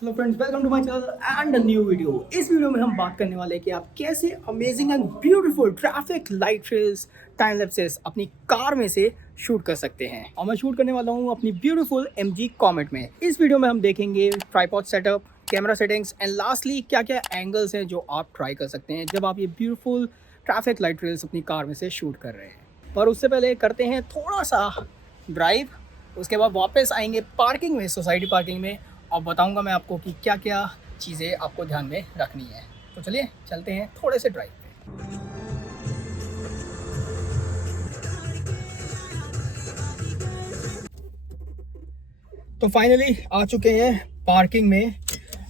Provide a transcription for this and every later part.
Hello friends, welcome to my channel and a new video. इस video में हम बात करने वाले हैं कि आप कैसे amazing and beautiful traffic light trails time lapses अपनी कार में से शूट कर सकते हैं। और मैं शूट करने वाला हूँ अपनी ब्यूटीफुल MG कॉमेट में। इस वीडियो में हम देखेंगे tripod setup, camera settings and lastly क्या क्या एंगल्स हैं जो आप ट्राई कर सकते हैं जब आप ये ब्यूटीफुल ट्रैफिक लाइट ट्रेल्स अपनी कार में से शूट कर रहे हैं। पर उससे पहले करते हैं थोड़ा सा ड्राइव, उसके बाद वापस आएंगे पार्किंग में, सोसाइटी पार्किंग में, और बताऊंगा मैं आपको कि क्या क्या चीज़ें आपको ध्यान में रखनी है। तो चलिए चलते हैं थोड़े से ड्राइव पे। तो फाइनली आ चुके हैं पार्किंग में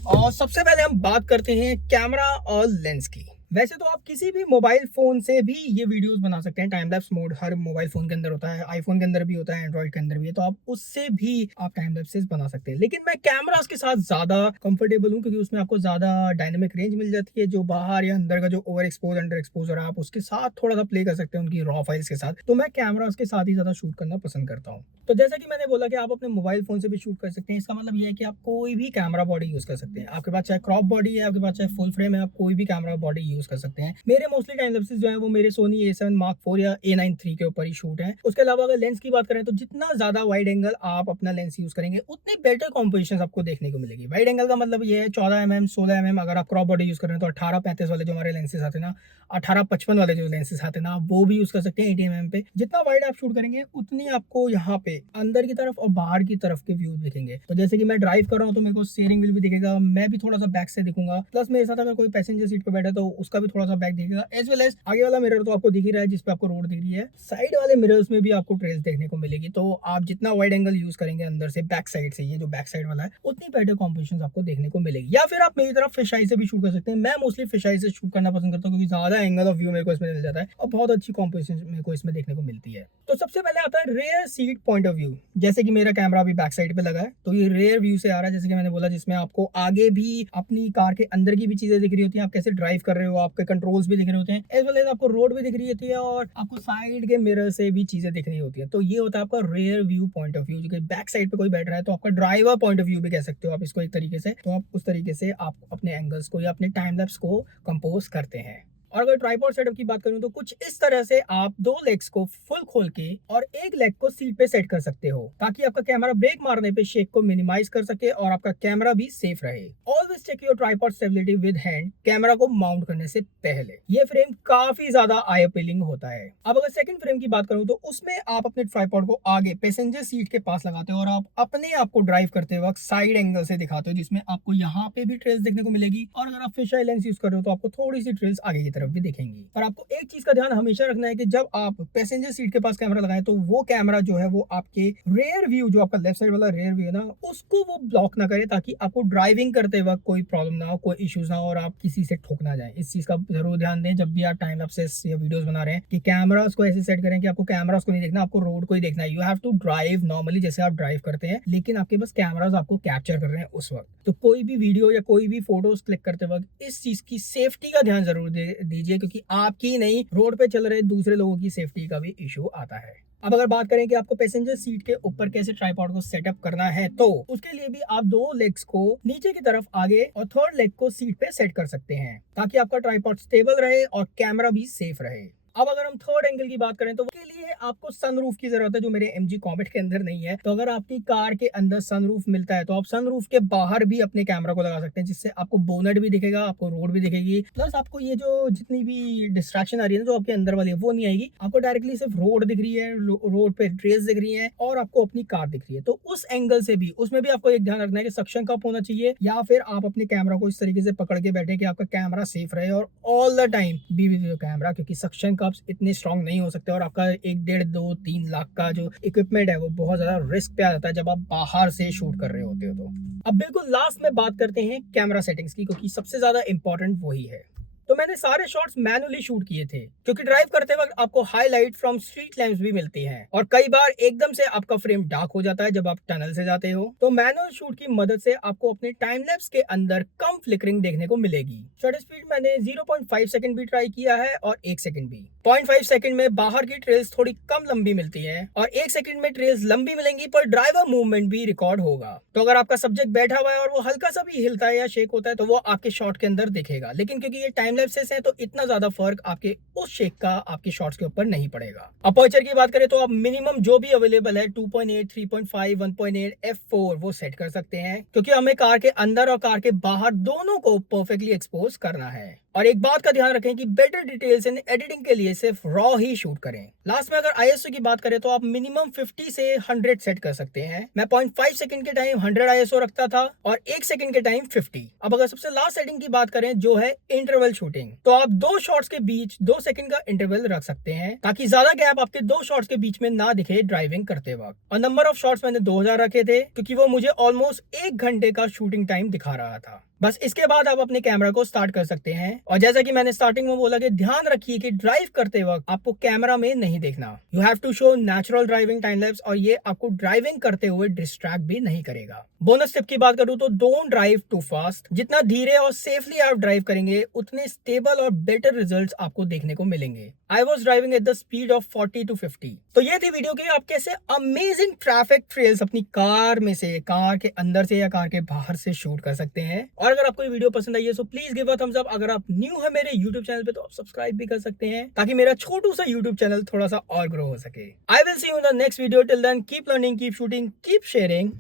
और सबसे पहले हम बात करते हैं कैमरा और लेंस की। वैसे तो आप किसी भी मोबाइल फोन से भी ये वीडियोस बना सकते हैं। टाइम लैप्स मोड हर मोबाइल फोन के अंदर होता है, आईफोन के अंदर भी होता है, एंड्रॉइड के अंदर भी है, तो आप उससे भी आप टाइम लैप्सेस बना सकते हैं। लेकिन मैं कैमरास के साथ ज्यादा कंफर्टेबल हूँ क्योंकि उसमें आपको ज्यादा डायनेमिक रेंज मिल जाती है। जो बाहर या अंदर का जो ओवर एक्सपोज अंडर एक्सपोजर है आप उसके साथ थोड़ा सा प्ले कर सकते हैं उनकी रॉ फाइल्स के साथ। तो मैं कैमरास के साथ ही ज्यादा शूट करना पसंद करता हूँ। तो जैसा कि मैंने बोला कि आप अपने मोबाइल फोन से भी शूट कर सकते हैं। इसका मतलब ये है कि आप कोई भी कैमरा बॉडी यूज कर सकते हैं। आपके पास चाहे क्रॉप बॉडी है, आपके पास चाहे फुल फ्रेम है, आप कोई भी कैमरा बॉडी यूज कर सकते हैं। मेरे मोस्टली टाइम लैप्सेस जो है वो मेरे सोनी A7 Mark IV या A9 III के ऊपर ही शूट है। उसके अलावा अगर लेंस की बात करें तो जितना ज्यादा वाइड एंगल आप अपना लेंस यूज करेंगे उतनी बेटर कॉम्पोजिशन आपको देखने को मिलेगी। वाइड एंगल का मतलब ये है 14 mm 16 mm। अगर आप क्रॉप बॉडी यूज कर रहे हैं तो 18-35 वाले जो हमारे लेंसेज आते हैं ना, 18-55 वाले जो लेंसेज आते हैं ना, वो भी यूज कर सकते हैं 80 mm पे। जितना वाइड आप शूट करेंगे उतनी आपको यहाँ पे अंदर की तरफ और बाहर की तरफ के व्यू दिखेंगे। तो जैसे कि मैं ड्राइव कर रहा हूँ तो मेरे को स्टीयरिंग व्हील भी दिखेगा, मैं भी थोड़ा सा बैक से दिखूंगा, प्लस मेरे साथ अगर कोई पैसेंजर सीट पे बैठा तो उसका भी थोड़ा सा बैक दिखेगा, एज वेल एज आगे वाला मिरर तो आपको दिख ही रहा है जिसपे आपको रोड दिख रही है। साइड वाले मिरर्स में भी आपको ट्रेल्स देखने को मिलेगी। तो आप जितना वाइड एंगल यूज करेंगे अंदर से बैक साइड से, ये जो बैक साइड वाला है, उतनी बेटर कॉम्पोजिशन आपको देखने को मिलेगी। या फिर आप मेरी तरफ फिश आई से भी शूट कर सकते हैं। मैं मोस्टली फिश आई से शूट करना पसंद करता हूँ क्योंकि ज्यादा एंगल ऑफ व्यू मेरे को इसमें मिल जाता है और बहुत अच्छी कॉम्पोजिशन मेरे को इसमें देखने को मिलती है। तो सबसे पहले आता है rare seat point of view. जैसे कि मेरा कैमरा अभी बैक साइड पे लगा है तो ये रेयर व्यू से आ रहा है, जैसे कि मैंने बोला, जिसमें आपको आगे भी अपनी कार के अंदर की भी चीजें दिख रही होती हैं, आप कैसे ड्राइव कर रहे हो, आपके कंट्रोल्स भी दिख रहे होते हैं, एज वेल एज आपको रोड भी दिख रही होती है और आपको साइड के मिरर से भी चीजें दिख रही होती है। तो ये होता है आपका rear view point of view. जो कि बैक साइड पे कोई बैठ रहा है तो आपका ड्राइवर पॉइंट ऑफ व्यू भी कह सकते हो आप इसको एक तरीके से। तो आप उस तरीके से आप अपने एंगल्स को या अपने टाइम लैप्स को कंपोज करते हैं। और अगर ट्राइपॉड सेटअप की बात करूं तो कुछ इस तरह से आप दो लेग्स को फुल खोल के और एक लेग को सीट पे सेट कर सकते हो ताकि आपका कैमरा ब्रेक मारने पे शेक को मिनिमाइज कर सके और आपका कैमरा भी सेफ रहे। Always check your tripod stability with hand camera को माउंट करने से पहले। ये फ्रेम काफी ज्यादा आई अपीलिंग होता है। अब अगर सेकंड फ्रेम की बात करूं तो उसमें आप अपने ट्राइपॉड को आगे पैसेंजर सीट के पास लगाते हो और आप अपने आप को ड्राइव करते वक्त साइड एंगल से दिखाते हो, जिसमें आपको यहाँ पे भी ट्रेल्स देखने को मिलेगी और अगर आप फिश आई लेंस यूज कर रहे हो तो आपको थोड़ी सी ट्रेल्स आगे की तरफ भी दिखेंगी। पर आपको एक चीज का ध्यान हमेशा रखना है कि जब आप पैसेंजर सीट के पास कैमरा लगाएं तो वो कैमरा जो है वो आपके रेयर व्यू, जो आपका लेफ्ट साइड वाला रेयर व्यू है ना, उसको वो ब्लॉक ना करे ताकि आपको ड्राइविंग करते वक्त कोई प्रॉब्लम ना हो, कोई इश्यूज ना हो और आप किसी से ठोक ना जाए। इस चीज का जरूर ध्यान दें जब भी आप टाइम लैप्सेस या वीडियोस बना रहे हैं कि कैमरास को ऐसे सेट करें कि आपको कैमरास को नहीं देखना, आपको रोड को ही देखना है। You have to drive normally जैसे आप ड्राइव करते हैं, लेकिन आपके पास कैमरास आपको कैप्चर कर रहे हैं उस वक्त। तो कोई भी वीडियो या कोई भी फोटोज क्लिक करते वक्त इस चीज की सेफ्टी का ध्यान जरूर दीजिए क्योंकि आपकी नहीं, रोड पे चल रहे दूसरे लोगों की सेफ्टी का भी इशू आता है। अब अगर बात करें कि आपको पैसेंजर सीट के ऊपर कैसे ट्राइपॉड को सेटअप करना है तो उसके लिए भी आप दो लेग्स को नीचे की तरफ आगे और थर्ड लेग को सीट पे सेट कर सकते हैं ताकि आपका ट्राइपॉड स्टेबल रहे और कैमरा भी सेफ रहे। अब अगर हम थर्ड एंगल की बात करें तो उसके लिए आपको सनरूफ की जरूरत है, जो मेरे MG कॉमेट के अंदर नहीं है। तो अगर आपकी कार के अंदर सनरूफ मिलता है तो आप सनरूफ के बाहर भी अपने कैमरा को लगा सकते हैं, जिससे आपको बोनेट भी दिखेगा, आपको रोड भी दिखेगी, प्लस आपको ये जो जितनी भी डिस्ट्रैक्शन आ रही है जो आपके अंदर वाली है वो नहीं आएगी। आपको डायरेक्टली सिर्फ रोड दिख रही है, रोड पे ट्रेस दिख रही है और आपको अपनी कार दिख रही है। तो उस एंगल से भी, उसमें भी आपको एक ध्यान रखना है कि सक्शन कप होना चाहिए या फिर आप अपने कैमरा को इस तरीके से पकड़ के बैठे कि आपका कैमरा सेफ रहे और all the time be with your camera, क्योंकि सक्शन कप्स इतने स्ट्रॉन्ग नहीं हो सकते और आपका 1, 1.5, 2, 3 लाख का जो इक्विपमेंट है वो बहुत ज्यादा रिस्क पे आ जाता है जब आप बाहर से शूट कर रहे होते हो। तो अब बिल्कुल लास्ट में बात करते हैं कैमरा सेटिंग्स की, क्योंकि सबसे ज्यादा इंपॉर्टेंट वही है। तो मैंने सारे शॉट्स मैनुअली शूट किए थे, क्योंकि ड्राइव करते वक्त आपको हाईलाइट फ्रॉम स्ट्रीट लैंप्स भी मिलती हैं और कई बार एकदम से आपका फ्रेम डार्क हो जाता है जब आप टनल से जाते हो। तो मैनुअल शूट की मदद से आपको अपने टाइम लैप्स के अंदर कम फ्लिकरिंग देखने को मिलेगी। शटर स्पीड मैंने 0.5 सेकंड भी ट्राई किया है और 1 सेकंड भी। 0.5 सेकंड में बाहर की ट्रेल्स थोड़ी कम लंबी मिलती है और 1 सेकंड में ट्रेल्स लंबी मिलेंगी, पर ड्राइवर मूवमेंट भी रिकॉर्ड होगा। तो अगर आपका सब्जेक्ट बैठा हुआ है और वो हल्का सा भी हिलता है या शेक होता है तो वो आपके शॉट के अंदर दिखेगा, लेकिन क्योंकि ये टाइम लैप्सेस है तो इतना ज्यादा फर्क आपके उस शेक का आपके शॉट्स के ऊपर नहीं पड़ेगा। अपर्चर की बात करें तो आप मिनिमम जो भी अवेलेबल है 2.8, 3.5, 1.8, f4 वो सेट कर सकते हैं, क्योंकि हमें कार के अंदर और कार के बाहर दोनों को परफेक्टली एक्सपोज करना है। और एक बात का ध्यान रखें कि बेटर डिटेल्स इन एडिटिंग के लिए सिर्फ रॉ ही शूट करें। लास्ट में अगर ISO की बात करें तो आप मिनिमम 50 से 100 सेट कर सकते हैं। मैं 0.5 सेकंड के टाइम 100 ISO रखता था और 1 सेकंड के टाइम 50। अब अगर सबसे लास्ट सेटिंग की बात करें जो है इंटरवल शूटिंग, तो आप दो शॉट्स के बीच 2 सेकंड का इंटरवल रख सकते हैं ताकि ज्यादा गैप आपके दो शॉट्स के बीच में ना दिखे ड्राइविंग करते वक्त। और नंबर ऑफ शॉट्स मैंने 2000 रखे थे क्योंकि वो मुझे ऑलमोस्ट 1 घंटे का शूटिंग टाइम दिखा रहा था। बस इसके बाद आप अपने कैमरा को स्टार्ट कर सकते हैं। और जैसा कि मैंने स्टार्टिंग में बोला कि ध्यान रखिए कि ड्राइव करते वक्त आपको कैमरा में नहीं देखना। You have to show natural driving time lapse और ये आपको ड्राइविंग करते हुए डिस्ट्रैक्ट भी नहीं करेगा। बोनस टिप की बात करूं तो डोंट ड्राइव टू फास्ट। जितना धीरे और सेफली आप ड्राइव करेंगे उतने स्टेबल और बेटर रिजल्ट्स आपको देखने को मिलेंगे। I was driving at the speed of 40 to 50। तो ये थी वीडियो की आप कैसे अमेजिंग ट्रैफिक ट्रेल्स अपनी कार में से, कार के अंदर से या कार के बाहर से शूट कर सकते हैं। और अगर आपको ये वीडियो पसंद आई है तो please give a thumbs up. अगर आप न्यू है मेरे YouTube चैनल पे तो आप सब्सक्राइब भी कर सकते हैं ताकि मेरा छोटू सा YouTube चैनल थोड़ा सा और ग्रो हो सके। I will see you in the next video. Till then keep learning, keep shooting, keep sharing.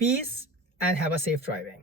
Peace and have a safe driving.